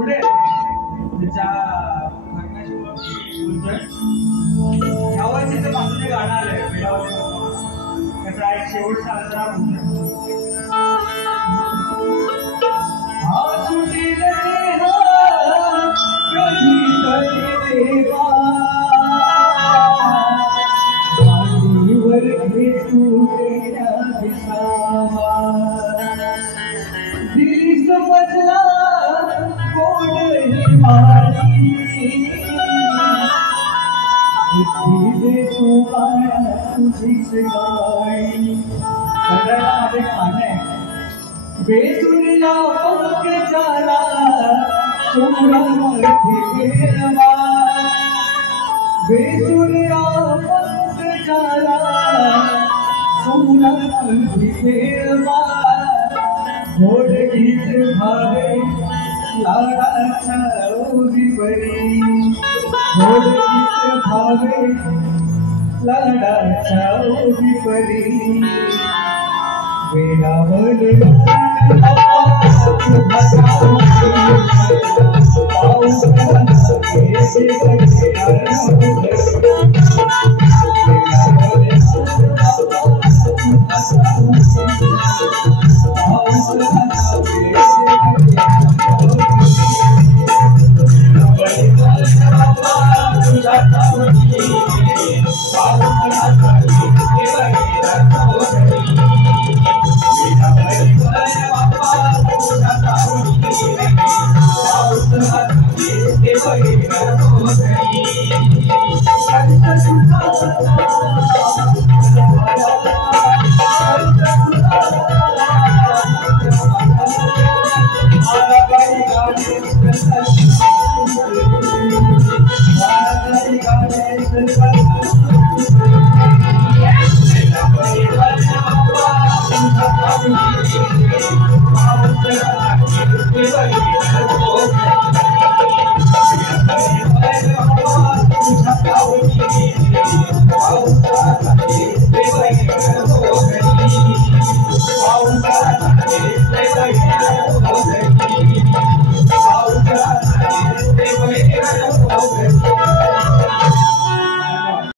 पुढे त्याच्या भागण्याची बोलतोय यावर्षीचं बाजूने गाणं आलंय त्याचा एक शेवटचा अंतरा समजला कोण दे तू तुझीच गाणी माझे खाणं आहे बेसुरीला पंख झाला फेरवा बेसुरीला पंख झाला फेरवा घोड गीत भावे लाडाच्या ओढी परी घोड गीत भावे लाडाच्या ओढी परी वेळावले पाऊस Thank you.